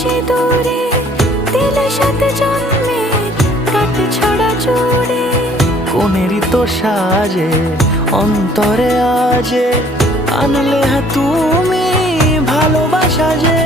সিঁদুরে দিলে সাথে জন্মের কাট ছড়া জুড়ে। কোনেরই তো সাজে অন্তরে আজে আনলে হ্যাঁ তুমি ভালোবাসা যে।